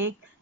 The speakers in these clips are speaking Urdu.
1।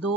2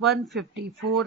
154,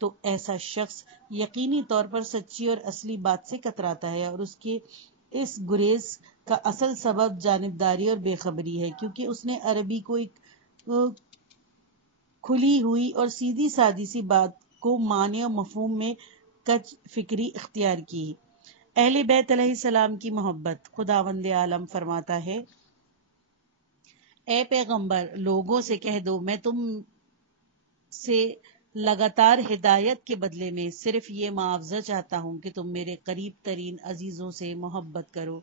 تو ایسا شخص یقینی طور پر سچی اور اصلی بات سے کتراتا ہے، اور اس کے اس گریز کا اصل سبب جانبداری اور بے خبری ہے، کیونکہ اس نے عربی کو ایک کھلی ہوئی اور سیدھی سادی سی بات کو معنی اور مفہوم میں کج فکری اختیار کی۔ اہل بیت علیہ السلام کی محبت۔ خداوند عالم فرماتا ہے، اے پیغمبر، لوگوں سے کہہ دو میں تم سے لگاتار ہدایت کے بدلے میں صرف یہ معاوضہ چاہتا ہوں کہ تم میرے قریب ترین عزیزوں سے محبت کرو۔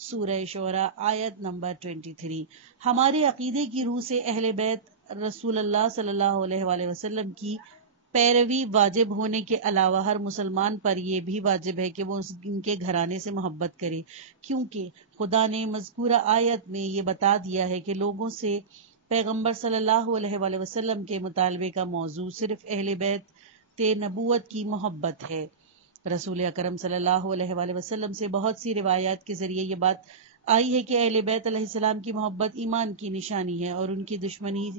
سورہ شعراء آیت نمبر 23۔ ہمارے عقیدے کی روح سے اہل بیت رسول اللہ صلی اللہ علیہ وآلہ وسلم کی پیروی واجب ہونے کے علاوہ ہر مسلمان پر یہ بھی واجب ہے کہ وہ ان کے گھرانے سے محبت کرے، کیونکہ خدا نے مذکورہ آیت میں یہ بتا دیا ہے کہ لوگوں سے پیغمبر صلی اللہ علیہ وآلہ وسلم کے مطالبے کا موضوع صرف اہل بیت نبوت کی محبت ہے۔ رسول اکرم صلی اللہ علیہ وآلہ وسلم سے بہت سی روایات کے ذریعے یہ بات آئی ہے کہ اہل بیت علیہ السلام کی محبت ایمان کی نشانی ہے اور ان کی دشمنی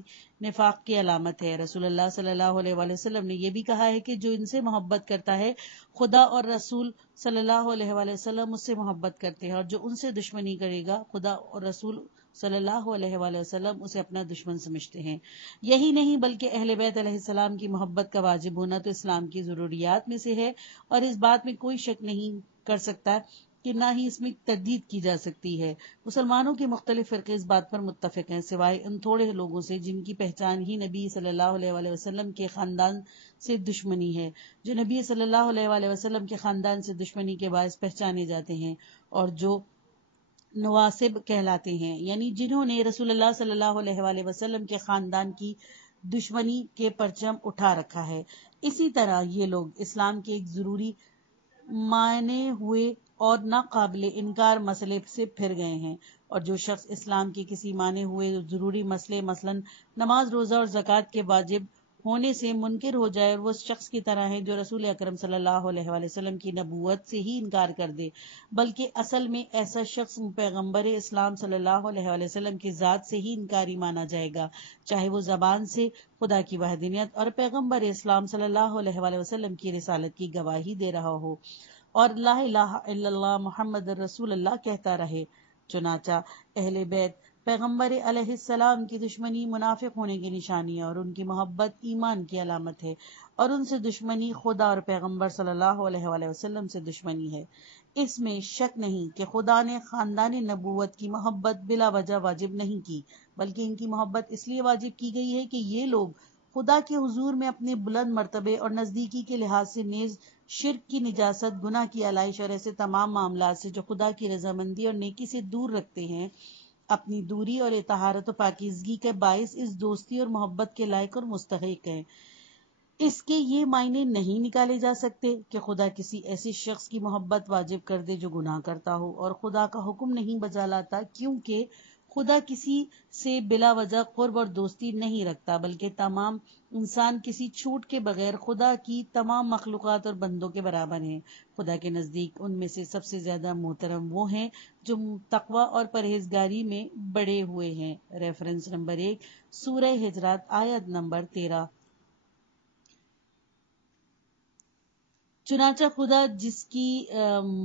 نفاق کی علامت ہے۔ رسول اللہ صلی اللہ علیہ وآلہ وسلم نے یہ بھی کہا ہے کہ جو ان سے محبت کرتا ہے، خدا اور رسول صلی اللہ علیہ وآلہ وسلم اس سے محبت کرتے ہیں، اور جو ان سے دشمنی کرے گا، خدا اور رسول صلی اللہ علیہ وآلہ وسلم اسے اپنا دشمن سمجھتے ہیں۔ یہی نہیں بلکہ اہل بیت علیہ السلام کی محبت کا واجب ہونا تو اسلام کی ضروریات میں سے ہے، اور اس بات میں کوئی شک نہیں کر سکتا کہ نہ ہی اس میں تردید کی جا سکتی ہے۔ مسلمانوں کے مختلف فرقے اس بات پر متفق ہیں، سوائے ان تھوڑے لوگوں سے جن کی پہچان ہی نبی صلی اللہ علیہ وآلہ وسلم کے خاندان سے دشمنی ہے، جو نبی صلی اللہ علیہ وآلہ وسلم کے خاندان سے دشمنی کے باعث پہچانے جاتے ہیں، اور جو نواسب کہلاتے ہیں، یعنی جنہوں نے رسول اللہ صلی اللہ علیہ وآلہ وسلم کے خاندان کی دشمنی کے پرچم اٹھا رکھا ہے۔ اسی طرح یہ لوگ اسلام کے ایک ضروری مانے ہوئے اور ناقابل انکار مسئلے سے پھر گئے ہیں، اور جو شخص اسلام کے کسی مانے ہوئے ضروری مسئلے مثلا نماز، روزہ اور زکوٰۃ کے واجب ہونے سے منکر ہو جائے، اور وہ اس شخص کی طرح ہے جو رسول اکرم صلی اللہ علیہ وآلہ وسلم کی نبوت سے ہی انکار کر دے، بلکہ اصل میں ایسا شخص پیغمبر اسلام صلی اللہ علیہ وآلہ وسلم کی ذات سے ہی انکاری مانا جائے گا، چاہے وہ زبان سے خدا کی وحدانیت اور پیغمبر اسلام صلی اللہ علیہ وآلہ وسلم کی رسالت کی گواہی دے رہا ہو اور لا الہ الا اللہ محمد رسول اللہ کہتا رہے۔ چنانچہ اہل بیت پیغمبر علیہ السلام کی دشمنی منافق ہونے کی نشانی ہے، اور ان کی محبت ایمان کی علامت ہے، اور ان سے دشمنی خدا اور پیغمبر صلی اللہ علیہ وآلہ وسلم سے دشمنی ہے۔ اس میں شک نہیں کہ خدا نے خاندان نبوت کی محبت بلا وجہ واجب نہیں کی، بلکہ ان کی محبت اس لیے واجب کی گئی ہے کہ یہ لوگ خدا کے حضور میں اپنے بلند مرتبے اور نزدیکی کے لحاظ سے نیز شرک کی نجاست، گناہ کی علائش اور ایسے تمام معاملات سے جو خدا کی رضامندی اور نیکی سے دور رکھتے ہیں، اپنی دوری اور طہارت و پاکیزگی کے باعث اس دوستی اور محبت کے لائق اور مستحق ہیں۔ اس کے یہ معنی نہیں نکالے جا سکتے کہ خدا کسی ایسے شخص کی محبت واجب کر دے جو گناہ کرتا ہو اور خدا کا حکم نہیں بجا لاتا، کیونکہ خدا کسی سے بلا وجہ قرب اور دوستی نہیں رکھتا، بلکہ تمام انسان کسی چھوٹ کے بغیر خدا کی تمام مخلوقات اور بندوں کے برابر ہیں۔ خدا کے نزدیک ان میں سے سب سے زیادہ محترم وہ ہیں جو تقوی اور پرہیزگاری میں بڑے ہوئے ہیں۔ ریفرنس نمبر 1، سورہ حجرات آیت نمبر 13۔ چنانچہ خدا جس کی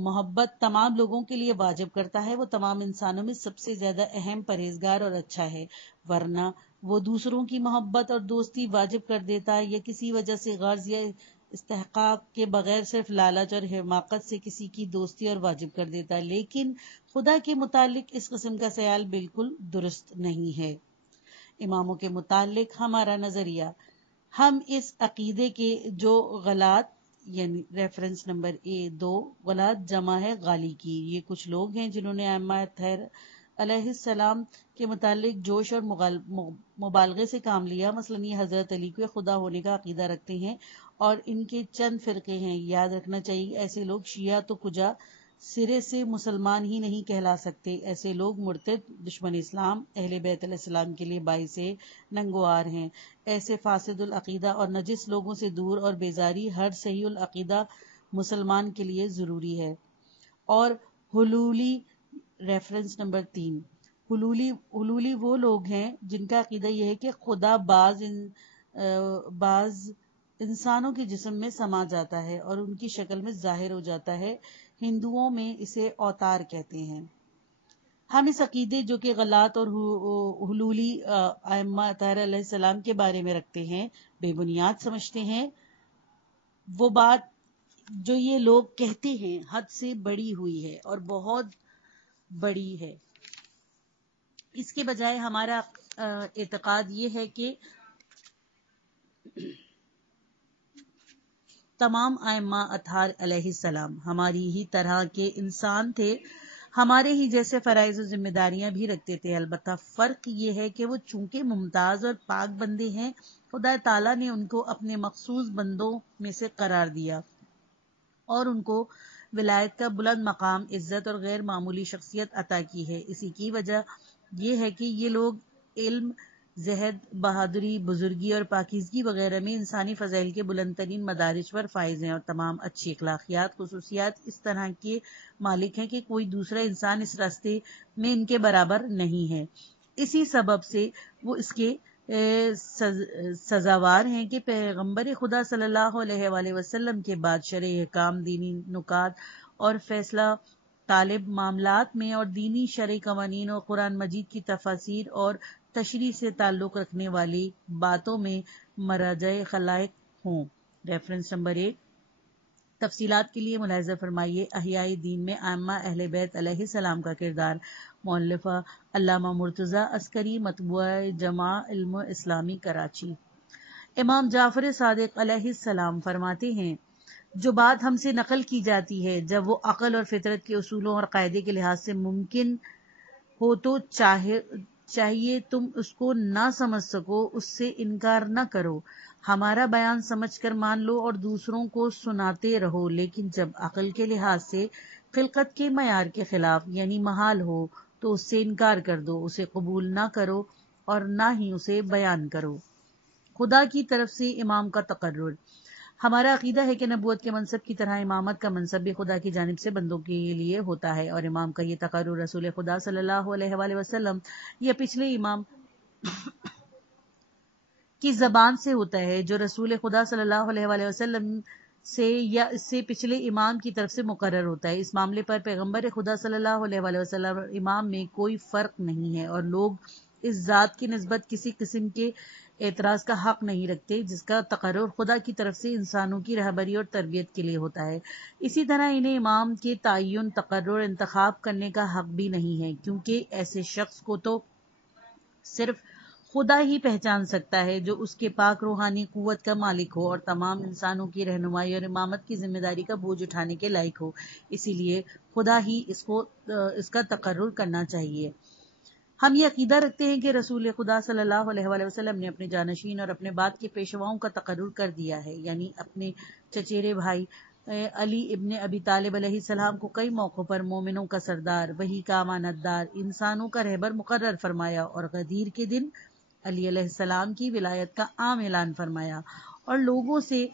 محبت تمام لوگوں کے لیے واجب کرتا ہے، وہ تمام انسانوں میں سب سے زیادہ اہم، پرہیزگار اور اچھا ہے، ورنہ وہ دوسروں کی محبت اور دوستی واجب کر دیتا ہے یا کسی وجہ سے غرض یا استحقاق کے بغیر صرف لالچ اور حماقت سے کسی کی دوستی اور واجب کر دیتا ہے، لیکن خدا کے متعلق اس قسم کا خیال بالکل درست نہیں ہے۔ اماموں کے متعلق ہمارا نظریہ۔ ہم اس عقیدے کے جو غلات، یعنی ریفرنس نمبر 2، غلات جمع ہے غالی کی، یہ کچھ لوگ ہیں جنہوں نے ائمہ طاہر علیہ السلام کے متعلق جوش اور مبالغے سے کام لیا، مثلا یہ حضرت علی کو خدا ہونے کا عقیدہ رکھتے ہیں اور ان کے چند فرقے ہیں۔ یاد رکھنا چاہیے ایسے لوگ شیعہ تو کجا سرے سے مسلمان ہی نہیں کہلا سکتے، ایسے لوگ مرتد، دشمن اسلام، اہل بیت علیہ السلام کے لیے باعث ننگوار ہیں۔ ایسے فاسد العقیدہ اور نجس لوگوں سے دور اور بیزاری ہر صحیح العقیدہ مسلمان کے لیے ضروری ہے۔ اور حلولی، ریفرنس نمبر 3، حلولی وہ لوگ ہیں جن کا عقیدہ یہ ہے کہ خدا بعض انسانوں کے جسم میں سما جاتا ہے اور ان کی شکل میں ظاہر ہو جاتا ہے۔ ہندوؤں میں اسے اوتار کہتے ہیں۔ ہم اس عقیدے جو کہ غلات اور حلولی ائمہ اطہار علیہ السلام کے بارے میں رکھتے ہیں بے بنیاد سمجھتے ہیں۔ وہ بات جو یہ لوگ کہتے ہیں حد سے بڑی ہوئی ہے اور بہت بڑی ہے۔ اس کے بجائے ہمارا اعتقاد یہ ہے کہ تمام ائمہ اطہار علیہ السلام ہماری ہی طرح کے انسان تھے، ہمارے ہی جیسے فرائض و ذمہ داریاں بھی رکھتے تھے۔ البتہ فرق یہ ہے کہ وہ چونکہ ممتاز اور پاک بندے ہیں، خدا تعالیٰ نے ان کو اپنے مخصوص بندوں میں سے قرار دیا اور ان کو ولایت کا بلند مقام، عزت اور غیر معمولی شخصیت عطا کی ہے۔ اسی کی وجہ یہ ہے کہ یہ لوگ علم، زہد، بہادری، بزرگی اور پاکیزگی وغیرہ میں انسانی فضائل کے بلند ترین مدارج پر فائز ہیں اور تمام اچھی اخلاقیات، خصوصیات اس طرح کے مالک ہیں کہ کوئی دوسرا انسان اس راستے میں ان کے برابر نہیں ہے۔ اسی سبب سے وہ اس کے سزاوار ہیں کہ پیغمبر خدا صلی اللہ علیہ وآلہ وسلم کے بعد شرع احکام، دینی نکات اور فیصلہ طالب معاملات میں اور دینی شرعی قوانین اور قرآن مجید کی تفاسیر اور تشریح سے تعلق رکھنے والی باتوں میں مراجع خلائق ہوں۔ Reference number 1۔ تفصیلات کے لیے ملاحظہ فرمائیے احیاء دین میں ائمہ اہل بیت علیہ السلام کا کردار۔ مؤلفہ علامہ مرتضی عسکری، مطبوعہ جمع علم اسلامی، کراچی۔ امام جعفر صادق علیہ السلام فرماتے ہیں، جو بات ہم سے نقل کی جاتی ہے جب وہ عقل اور فطرت کے اصولوں اور قاعدے کے لحاظ سے ممکن ہو تو چاہیے تم اس کو نہ سمجھ سکو اس سے انکار نہ کرو، ہمارا بیان سمجھ کر مان لو اور دوسروں کو سناتے رہو، لیکن جب عقل کے لحاظ سے خلقت کے معیار کے خلاف یعنی محال ہو تو اس سے انکار کر دو، اسے قبول نہ کرو اور نہ ہی اسے بیان کرو۔ خدا کی طرف سے امام کا تقرر۔ ہمارا عقیدہ ہے کہ نبوت کے منصب کی طرح امامت کا منصب بھی خدا کی جانب سے بندوں کے لیے ہوتا ہے، اور امام کا یہ تقرر رسول خدا صلی اللہ علیہ وآلہ وسلم یا پچھلے امام کی زبان سے ہوتا ہے، جو رسول خدا صلی اللہ علیہ وآلہ وسلم سے یا اس سے پچھلے امام کی طرف سے مقرر ہوتا ہے۔ اس معاملے پر پیغمبر خدا صلی اللہ علیہ وآلہ وسلم اور امام میں کوئی فرق نہیں ہے، اور لوگ اس ذات کی نسبت کسی قسم کے اعتراض کا حق نہیں رکھتے جس کا تقرر خدا کی طرف سے انسانوں کی رہبری اور تربیت کے لیے ہوتا ہے۔ اسی طرح انہیں امام کے تعین، تقرر اور انتخاب کرنے کا حق بھی نہیں ہے، کیونکہ ایسے شخص کو تو صرف خدا ہی پہچان سکتا ہے جو اس کے پاک روحانی قوت کا مالک ہو اور تمام انسانوں کی رہنمائی اور امامت کی ذمہ داری کا بوجھ اٹھانے کے لائق ہو، اسی لیے خدا ہی اس کا تقرر کرنا چاہیے۔ ہم یہ عقیدہ رکھتے ہیں کہ رسول خدا صلی اللہ علیہ وآلہ وسلم نے اپنے جانشین اور اپنے بعد کے پیشواؤں کا تقرر کر دیا ہے، یعنی اپنے چچیرے بھائی علی ابن ابی طالب علیہ السلام کو کئی موقعوں پر مومنوں کا سردار، وحی کا امانت دار، انسانوں کا رہبر مقرر فرمایا، اور غدیر کے دن علی علیہ السلام کی ولایت کا عام اعلان فرمایا اور لوگوں سے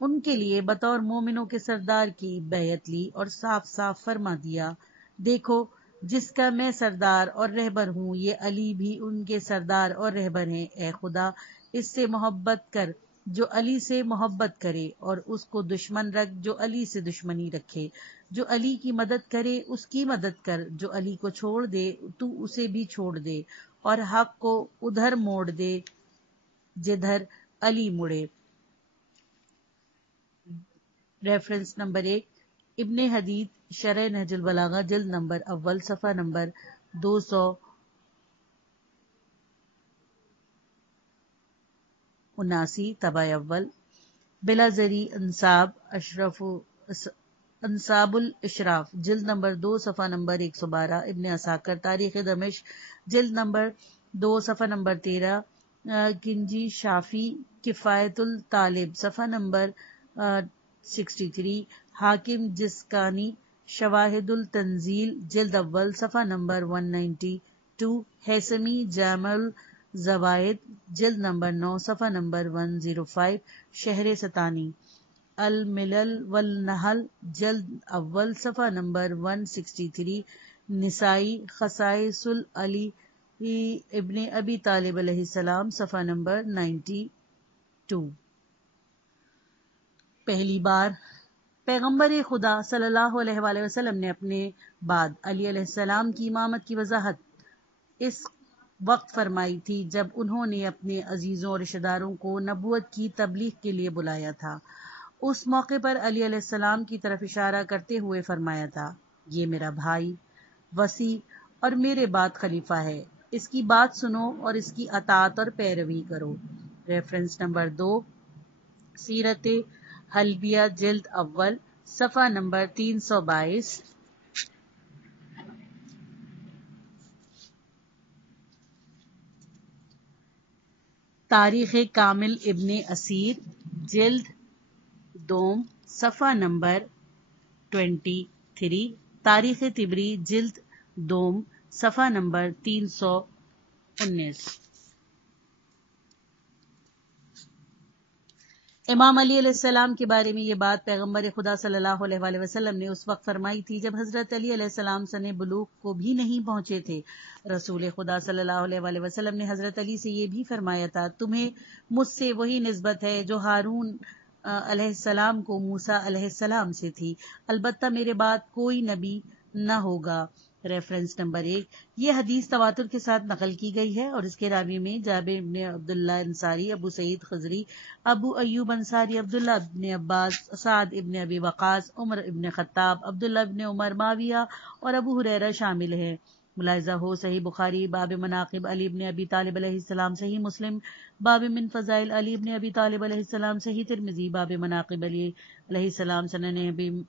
ان کے لیے بطور مومنوں کے سردار کی بیعت لی اور صاف صاف فرما دیا، دیکھو جس کا میں سردار اور رہبر ہوں یہ علی بھی ان کے سردار اور رہبر ہیں، اے خدا اس سے محبت کر جو علی سے محبت کرے، اور اس کو دشمن رکھ جو علی سے دشمنی رکھے، جو علی کی مدد کرے اس کی مدد کر، جو علی کو چھوڑ دے تو اسے بھی چھوڑ دے، اور حق کو ادھر موڑ دے جدھر علی مڑے۔ Reference number 1۔ ابن حدید شرح نہج البلاغہ جلد نمبر اول صفحہ نمبر 279 طبع اول۔ بلا زری انصاب الاشراف جلد نمبر 2 صفحہ نمبر 112۔ ابن عساکر تاریخ دمشق جلد نمبر 2 صفحہ نمبر 13۔ کنجی شافی کفایت الطالب صفحہ نمبر 63۔ حاکم جسکانی شواہد التنزیل جلد اول صفحہ نمبر 192۔ ہیثمی جامع الزوائد جلد نمبر 9 صفحہ نمبر 105۔ شہر ستانی الملل والنحل جلد اول صفحہ نمبر 163۔ نسائی خصائص علی ابن ابی طالب علیہ السلام صفحہ نمبر 92۔ پہلی بار پیغمبر خدا صلی اللہ علیہ وآلہ وسلم نے اپنے بعد علی علیہ السلام کی امامت کی وضاحت اس وقت فرمائی تھی جب انہوں نے اپنے عزیزوں اور رشتہ داروں کو نبوت کی تبلیغ کے لیے بلایا تھا۔ اس موقع پر علی علیہ السلام کی طرف اشارہ کرتے ہوئے فرمایا تھا، یہ میرا بھائی وسیع اور میرے بعد خلیفہ ہے، اس کی بات سنو اور اس کی اطاعت اور پیروی کرو۔ ریفرنس نمبر 2، سیرت حلبیہ جلد اول، صفحہ نمبر 322۔ تاریخ کامل ابن اسیر جلد دوم، صفحہ نمبر 23۔ تاریخ طبری جلد دوم، صفحہ نمبر 319۔ امام علی علیہ السلام کے بارے میں یہ بات پیغمبر خدا صلی اللہ علیہ وآلہ وسلم نے اس وقت فرمائی تھی جب حضرت علی علیہ السلام سن بلوغ کو بھی نہیں پہنچے تھے۔ رسول خدا صلی اللہ علیہ وآلہ وسلم نے حضرت علی سے یہ بھی فرمایا تھا، تمہیں مجھ سے وہی نسبت ہے جو ہارون علیہ السلام کو موسیٰ علیہ السلام سے تھی، البتہ میرے بعد کوئی نبی نہ ہوگا۔ ریفرنس نمبر 1، یہ حدیث تواتر کے ساتھ نقل کی گئی ہے اور اس کے راوی میں جابر بن عبداللہ انصاری، ابو سعید خضری، ابو ایوب انصاری، عبداللہ ابن عباس، سعد ابن ابی وقاص، عمر ابن خطاب، عبداللہ ابن عمر، معاویہ اور ابو ہریرہ شامل ہیں۔ ملاحظہ ہو صحیح بخاری باب مناقب علی ابن ابی طالب علیہ السلام، صحیح مسلم باب من فضائل علی ابن ابی طالب علیہ السلام، صحیح ترمذی باب مناقب علی علیہ السلام، سنن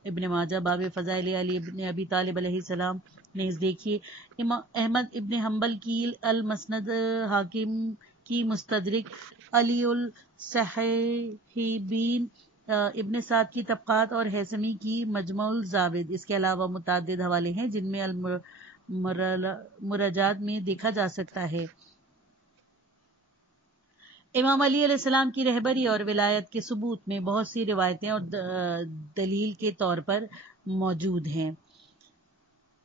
ابن ماجہ باب فضائل علی ابن ابی طالب علیہ السلام۔ نیز دیکھیے احمد ابن حنبل کی المسند، حاکم کی مستدرک، علی الصحیحین، ابن سعد کی طبقات اور ہیثمی کی مجمع الزاوید۔ اس کے علاوہ متعدد حوالے ہیں جن میں المرجعات میں دیکھا جا سکتا ہے۔ امام علی علیہ السلام کی رہبری اور ولایت کے ثبوت میں بہت سی روایتیں اور دلیل کے طور پر موجود ہیں۔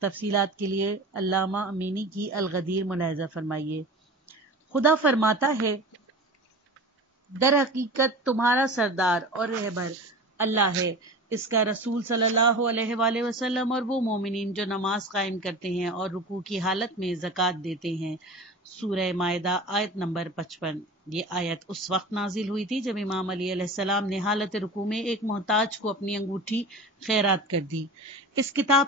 تفصیلات کے لیے علامہ امینی کی الغدیر ملاحظہ فرمائیے۔ خدا فرماتا ہے، در حقیقت تمہارا سردار اور رہبر اللہ ہے، اس کا رسول صلی اللہ علیہ وآلہ وسلم اور وہ مومنین جو نماز قائم کرتے ہیں اور رکوع کی حالت میں زکوٰۃ دیتے ہیں۔ سورہ مائدہ آیت نمبر 55۔ یہ آیت اس وقت نازل ہوئی تھی جب امام علی علیہ السلام نے حالت رکوع میں ایک محتاج کو اپنی انگوٹھی خیرات کر دی۔ اس کتاب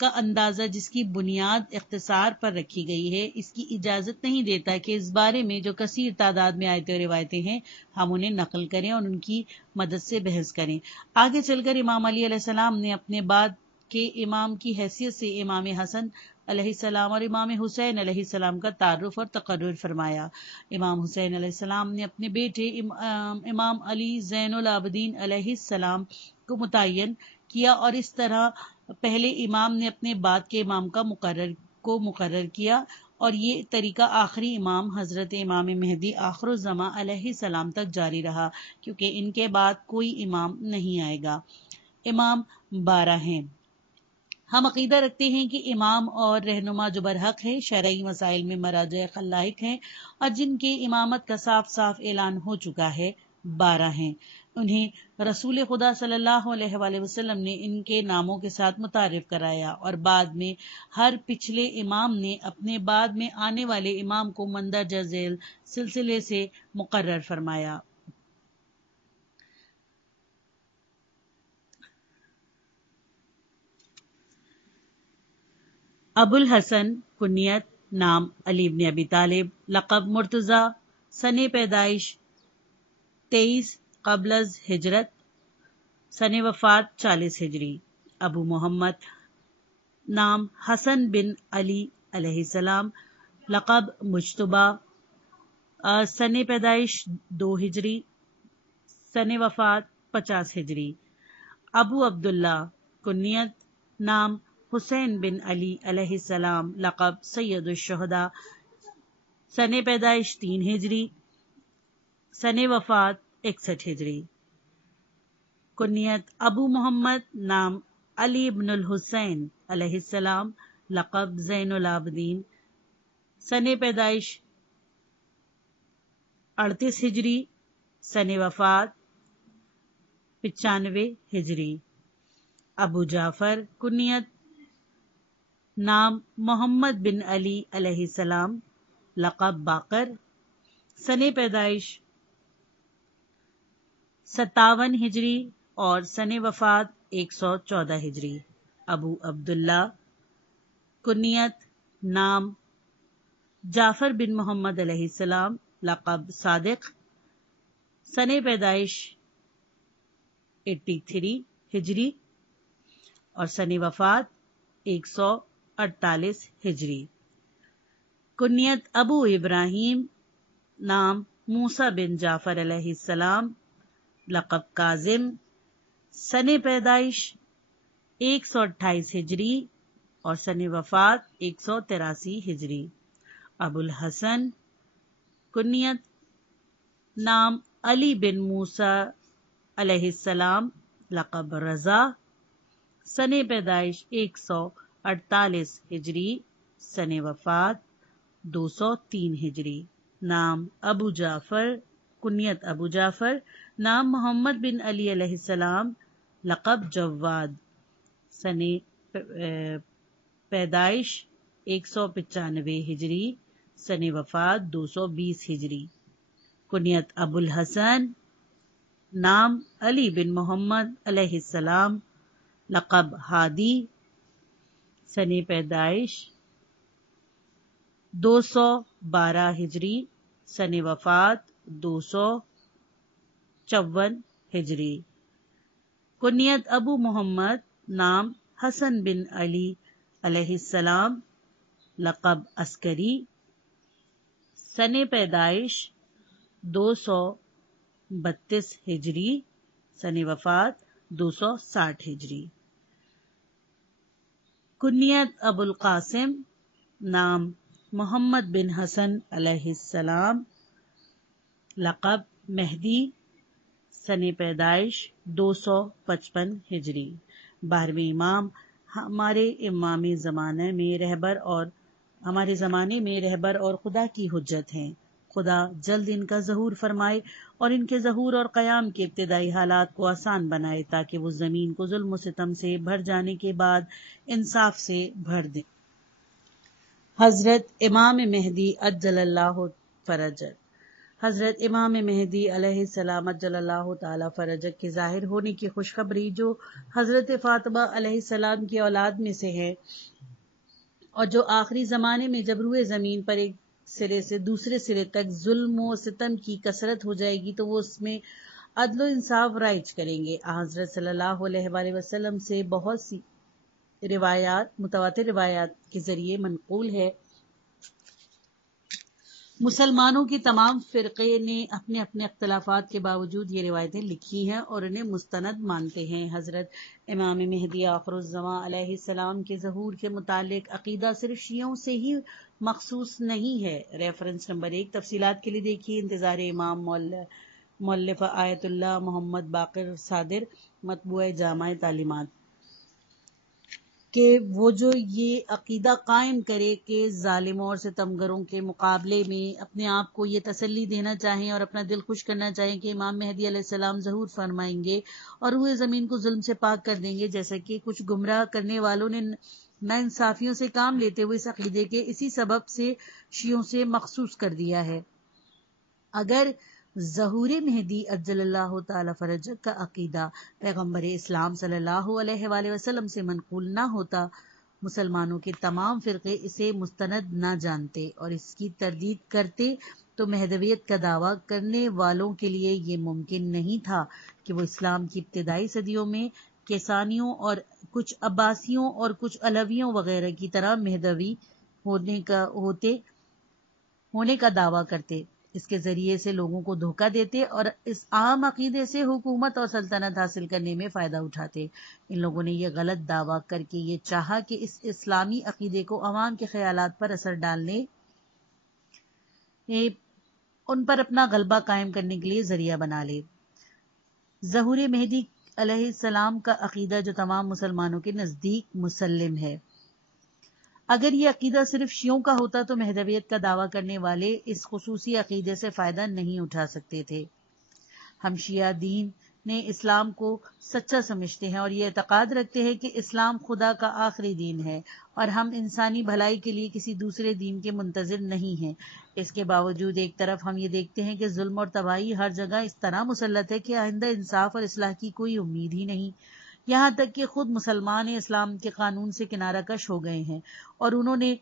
کا اندازہ جس کی بنیاد اختصار پر رکھی گئی ہے، اس کی اجازت نہیں دیتا کہ اس بارے میں جو کثیر تعداد میں آیتیں اور روایتیں ہیں ہم انہیں نقل کریں اور ان کی مدد سے بحث کریں۔ آگے چل کر امام علی علیہ السلام نے اپنے بعد کے امام کی حیثیت سے امام حسن علیہ السلام اور امام حسین علیہ السلام کا تعارف اور تقرر فرمایا۔ امام حسین علیہ السلام نے اپنے بیٹے امام علی زین العابدین علیہ السلام کو متعین کیا اور اس طرح پہلے امام نے اپنے بعد کے امام کو مقرر کیا، اور یہ طریقہ آخری امام حضرت امام مہدی آخر الزماں علیہ السلام تک جاری رہا، کیونکہ ان کے بعد کوئی امام نہیں آئے گا۔ امام 12 ہیں۔ ہم عقیدہ رکھتے ہیں کہ امام اور رہنما جو برحق ہیں، شرعی مسائل میں مراجع خلائق ہیں اور جن کے امامت کا صاف صاف اعلان ہو چکا ہے، 12 ہیں۔ انہیں رسول خدا صلی اللہ علیہ وآلہ وسلم نے ان کے ناموں کے ساتھ متعارف کرایا، اور بعد میں ہر پچھلے امام نے اپنے بعد میں آنے والے امام کو مندرجہ ذیل سلسلے سے مقرر فرمایا۔ ابو الحسن، کنیت نام علی بن ابی طالب، لقب مرتضی، سن پیدائش 23 قبل از ہجرت، سن وفات 40 ہجری۔ ابو محمد، نام حسن بن علی علیہ السلام، لقب مجتبیٰ، سن پیدائش 2 ہجری، سن وفات 50 ہجری۔ ابو عبداللہ، کنیت نام حسین بن علی علیہ السلام، لقب سید الشہداء، سن پیدائش 3 ہجری، سن وفات 61 ہجری۔ کنیت ابو محمد، نام علی بن الحسین علیہ السلام، لقب زین العابدین، سن پیدائش 38 ہجری، سن وفات 95 ہجری۔ ابو جعفر کنیت نام محمد بن علی علیہ السلام، لقب باقر، سن پیدائش 57 ہجری اور سن وفات 114 ہجری۔ ابو عبداللہ کنیت نام جعفر بن محمد علیہ السلام، لقب صادق، سن پیدائش 83 ہجری اور سن وفات 148 ہجری۔ کنیت ابو ابراہیم نام موسیٰ بن جعفر علیہ السلام، لقب کاظم، سن پیدائش 128 ہجری اور سن وفات 183 ہجری۔ ابو الحسن کنیت نام علی بن موسیٰ علیہ السلام، لقب رضا، سن پیدائش 148 ہجری، سن وفات 203 ہجری۔ نام ابو جعفر کنیت ابو جعفر نام محمد بن علی علیہ السلام، لقب جواد، سن پیدائش 195 ہجری، سن وفات 220 ہجری۔ کنیت ابو الحسن نام علی بن محمد علیہ السلام، لقب ہادی، سن پیدائش 212 ہجری، سن وفات 254 ہجری۔ کنیت ابو محمد نام حسن بن علی علیہ السلام، لقب عسکری، سن پیدائش 232 ہجری، سن وفات 260 ہجری۔ کنیت ابو القاسم نام محمد بن حسن علیہ السلام، لقب مہدی، سن پیدائش 255 ہجری۔ 12ویں امام ہمارے زمانے میں رہبر اور خدا کی حجت ہیں۔ خدا جلد ان کا ظہور فرمائے اور ان کے ظہور اور قیام کے ابتدائی حالات کو آسان بنائے تاکہ وہ زمین کو ظلم و ستم سے بھر جانے کے بعد انصاف سے بھر دیں۔ حضرت امام مہدی عجل اللہ فرجہ حضرت امام مہدی علیہ السلام عجل اللہ تعالی فرجہ کے ظاہر ہونے کی خوشخبری جو حضرت فاطمہ علیہ السلام کی اولاد میں سے ہے اور جو آخری زمانے میں جب روئے زمین پر ایک سرے سے دوسرے سرے تک ظلم و ستم کی کثرت ہو جائے گی تو وہ اس میں عدل و انصاف رائج کریں گے۔ حضرت صلی اللہ علیہ وآلہ وسلم سے بہت سی روایات متواتر روایات کے ذریعے منقول ہے۔ مسلمانوں کے تمام فرقے نے اپنے اپنے اختلافات کے باوجود یہ روایتیں لکھی ہیں اور انہیں مستند مانتے ہیں۔ حضرت امام مہدی آخر الزمان علیہ السلام کے ظہور کے متعلق عقیدہ صرف شیعوں سے ہی مخصوص نہیں ہے۔ ریفرنس نمبر 1 تفصیلات کے لیے دیکھیے انتظار امام مؤلف آیت اللہ محمد باقر صادر، مطبوعہ جامع تعلیمات، کہ وہ جو یہ عقیدہ قائم کرے کہ ظالموں اور ستمگروں کے مقابلے میں اپنے آپ کو یہ تسلی دینا چاہیں اور اپنا دل خوش کرنا چاہیں کہ امام مہدی علیہ السلام ظہور فرمائیں گے اور روئے زمین کو ظلم سے پاک کر دیں گے، جیسا کہ کچھ گمراہ کرنے والوں نے ناانصافیوں سے کام لیتے ہوئے اس عقیدے کے اسی سبب سے شیعوں سے مخصوص کر دیا ہے۔ اگر ظہور مہدی عجل اللہ تعالی فرجہ کا عقیدہ پیغمبر اسلام صلی اللہ علیہ وآلہ وسلم سے منقول نہ ہوتا، مسلمانوں کے تمام فرقے اسے مستند نہ جانتے اور اس کی تردید کرتے تو مہدویت کا دعویٰ کرنے والوں کے لیے یہ ممکن نہیں تھا کہ وہ اسلام کی ابتدائی صدیوں میں کیسانیوں اور کچھ عباسیوں اور کچھ علویوں وغیرہ کی طرح مہدوی ہونے کا دعویٰ کرتے، اس کے ذریعے سے لوگوں کو دھوکہ دیتے اور اس عام عقیدے سے حکومت اور سلطنت حاصل کرنے میں فائدہ اٹھاتے۔ ان لوگوں نے یہ غلط دعویٰ کر کے یہ چاہا کہ اس اسلامی عقیدے کو عوام کے خیالات پر اثر ڈالنے، ان پر اپنا غلبہ قائم کرنے کے لیے ذریعہ بنا لے۔ ظہور مہدی علیہ السلام کا عقیدہ جو تمام مسلمانوں کے نزدیک مسلم ہے۔ اگر یہ عقیدہ صرف شیعوں کا ہوتا تو مہدویت کا دعویٰ کرنے والے اس خصوصی عقیدے سے فائدہ نہیں اٹھا سکتے تھے۔ ہم شیعہ دین نے اسلام کو سچا سمجھتے ہیں اور یہ اعتقاد رکھتے ہیں کہ اسلام خدا کا آخری دین ہے اور ہم انسانی بھلائی کے لیے کسی دوسرے دین کے منتظر نہیں ہیں۔ اس کے باوجود ایک طرف ہم یہ دیکھتے ہیں کہ ظلم اور تباہی ہر جگہ اس طرح مسلط ہے کہ آئندہ انصاف اور اصلاح کی کوئی امید ہی نہیں، یہاں تک کہ خود مسلمان اسلام کے قانون سے کنارہ کش ہو گئے ہیں اور انہوں نے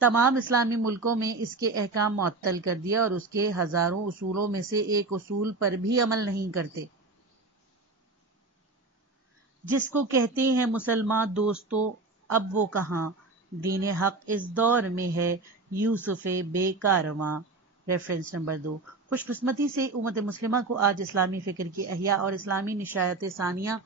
تمام اسلامی ملکوں میں اس کے احکام معطل کر دیا اور اس کے ہزاروں اصولوں میں سے ایک اصول پر بھی عمل نہیں کرتے، جس کو کہتے ہیں مسلمان دوستو اب وہ کہاں، دین حق اس دور میں ہے یوسف بے کارواں۔ Reference number 2۔ خوش قسمتی سے امت مسلمہ کو آج اسلامی فکر کی احیاء اور اسلامی نشایت ثانیہ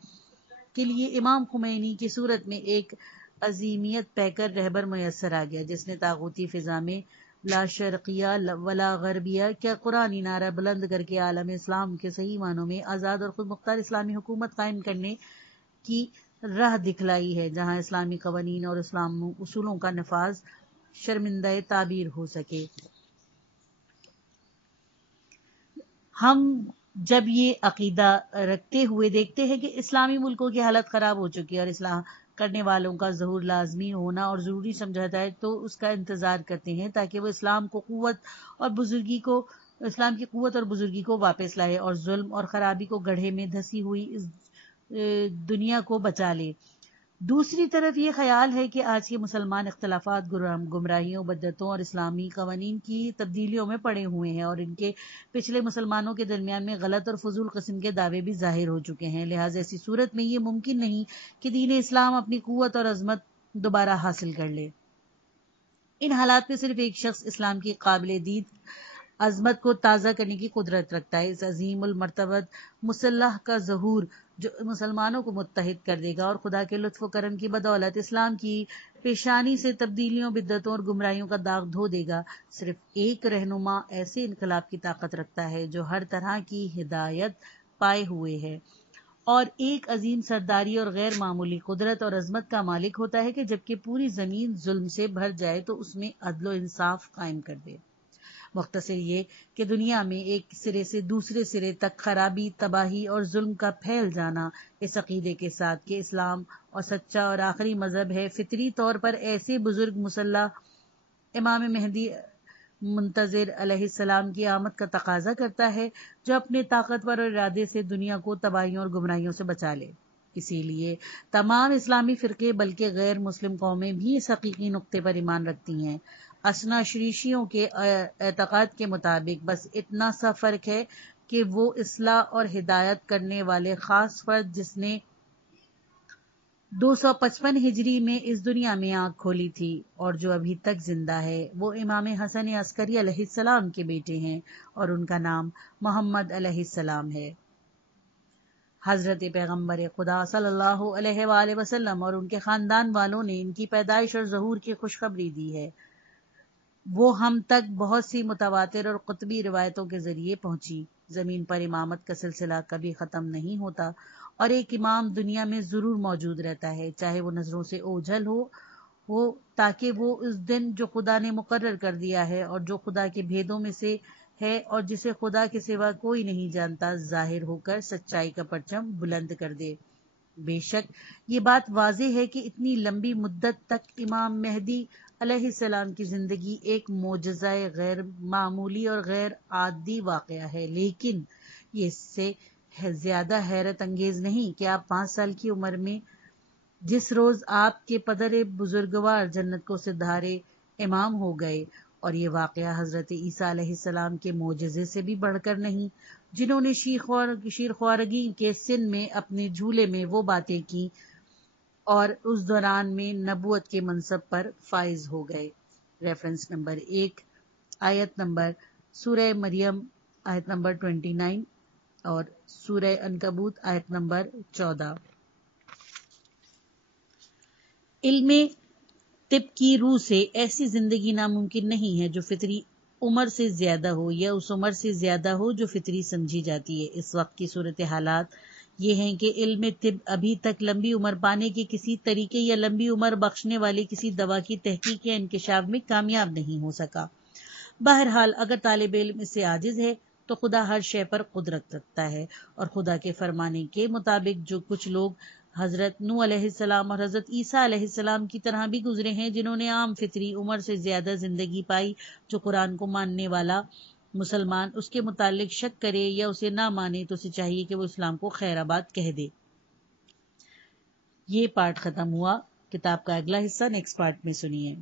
کے لیے امام خمینی کی صورت میں ایک عظیمیت پیکر رہبر میسر آ گیا، جس نے طاغوتی فضا میں لا شرقیہ ولا غربیہ کیا قرآنی نعرہ بلند کر کے عالم اسلام کے صحیح معنوں میں آزاد اور خود مختار اسلامی حکومت قائم کرنے کی راہ دکھلائی ہے، جہاں اسلامی قوانین اور اسلام اصولوں کا نفاذ شرمندہ تعبیر ہو سکے۔ ہم جب یہ عقیدہ رکھتے ہوئے دیکھتے ہیں کہ اسلامی ملکوں کی حالت خراب ہو چکی ہے اور اصلاح کرنے والوں کا ظہور لازمی ہونا اور ضروری سمجھا جائے تو اس کا انتظار کرتے ہیں تاکہ وہ اسلام کی قوت اور بزرگی کو واپس لائے اور ظلم اور خرابی کو گڑھے میں دھسی ہوئی اس دنیا کو بچا لے۔ دوسری طرف یہ خیال ہے کہ آج کے مسلمان اختلافات، گمراہیوں، بدعتوں اور اسلامی قوانین کی تبدیلیوں میں پڑے ہوئے ہیں اور ان کے پچھلے مسلمانوں کے درمیان میں غلط اور فضول قسم کے دعوے بھی ظاہر ہو چکے ہیں، لہٰذا ایسی صورت میں یہ ممکن نہیں کہ دین اسلام اپنی قوت اور عظمت دوبارہ حاصل کر لے۔ ان حالات میں صرف ایک شخص اسلام کی قابل دید عظمت کو تازہ کرنے کی قدرت رکھتا ہے، اس عظیم المرتبت مسلح کا ظہور جو مسلمانوں کو متحد کر دے گا اور خدا کے لطف و کرم کی بدولت اسلام کی پیشانی سے تبدیلیوں، بدعتوں اور گمراہیوں کا داغ دھو دے گا۔ صرف ایک رہنما ایسے انقلاب کی طاقت رکھتا ہے جو ہر طرح کی ہدایت پائے ہوئے ہے اور ایک عظیم سرداری اور غیر معمولی قدرت اور عظمت کا مالک ہوتا ہے کہ جبکہ پوری زمین ظلم سے بھر جائے تو اس میں عدل و انصاف قائم کر دے۔ مختصر یہ کہ دنیا میں ایک سرے سے دوسرے سرے تک خرابی، تباہی اور ظلم کا پھیل جانا اس عقیدے کے ساتھ کہ اسلام اور سچا اور آخری مذہب ہے، فطری طور پر ایسے بزرگ مسلح امام مہدی منتظر علیہ السلام کی آمد کا تقاضا کرتا ہے جو اپنے طاقتور ارادے سے دنیا کو تباہیوں اور گمراہیوں سے بچا لے۔ اسی لیے تمام اسلامی فرقے بلکہ غیر مسلم قومیں بھی اس حقیقی نقطے پر ایمان رکھتی ہیں۔ اسنا شریشیوں کے اعتقاد کے مطابق بس اتنا سا فرق ہے کہ وہ اصلاح اور ہدایت کرنے والے خاص فرد جس نے 255 ہجری میں اس دنیا میں آنکھ کھولی تھی اور جو ابھی تک زندہ ہے، وہ امام حسن عسکری علیہ السلام کے بیٹے ہیں اور ان کا نام محمد علیہ السلام ہے۔ حضرت پیغمبر خدا صلی اللہ علیہ وآلہ وسلم اور ان کے خاندان والوں نے ان کی پیدائش اور ظہور کی خوشخبری دی ہے۔ وہ ہم تک بہت سی متواتر اور قطبی روایتوں کے ذریعے پہنچی۔ زمین پر امامت کا سلسلہ کبھی ختم نہیں ہوتا اور ایک امام دنیا میں ضرور موجود رہتا ہے، چاہے وہ نظروں سے اوجھل ہو تاکہ وہ اس دن جو خدا نے مقرر کر دیا ہے اور جو خدا کے بھیدوں میں سے ہے اور جسے خدا کے سوا کوئی نہیں جانتا، ظاہر ہو کر سچائی کا پرچم بلند کر دے۔ بے شک یہ بات واضح ہے کہ اتنی لمبی مدت تک امام مہدی علیہ السلام کی زندگی ایک معجزہ غیر معمولی اور غیر عادی واقعہ ہے، لیکن یہ اس سے زیادہ حیرت انگیز نہیں کہ آپ 5 سال کی عمر میں جس روز آپ کے پدر بزرگوار جنت کو سدھارے امام ہو گئے، اور یہ واقعہ حضرت عیسیٰ علیہ السلام کے معجزے سے بھی بڑھ کر نہیں، جنہوں نے شیرخوارگی کے سن میں اپنے جھولے میں وہ باتیں کی اور اس دوران میں نبوت کے منصب پر فائز ہو گئے۔ ریفرنس نمبر 1، آیت نمبر سورہ مریم آیت نمبر 29 اور سورہ عنکبوت آیت نمبر 14۔ علم طب کی روح سے ایسی زندگی ناممکن نہیں ہے جو فطری عمر سے زیادہ ہو یا اس عمر سے زیادہ ہو جو فطری سمجھی جاتی ہے۔ اس وقت کی صورتحالات یہ ہیں کہ علم طب ابھی تک لمبی عمر پانے کے کسی طریقے یا لمبی عمر بخشنے والی کسی دوا کی تحقیق یا انکشاف میں کامیاب نہیں ہو سکا۔ بہرحال اگر طالب علم اس سے عاجز ہے تو خدا ہر شے پر قدرت رکھتا ہے، اور خدا کے فرمانے کے مطابق جو کچھ لوگ حضرت نوح علیہ السلام اور حضرت عیسیٰ علیہ السلام کی طرح بھی گزرے ہیں، جنہوں نے عام فطری عمر سے زیادہ زندگی پائی، جو قرآن کو ماننے والا مسلمان اس کے متعلق شک کرے یا اسے نہ مانے تو اسے چاہیے کہ وہ اسلام کو خیر آباد کہہ دے۔ یہ پارٹ ختم ہوا، کتاب کا اگلا حصہ نیکسٹ پارٹ میں سنیے۔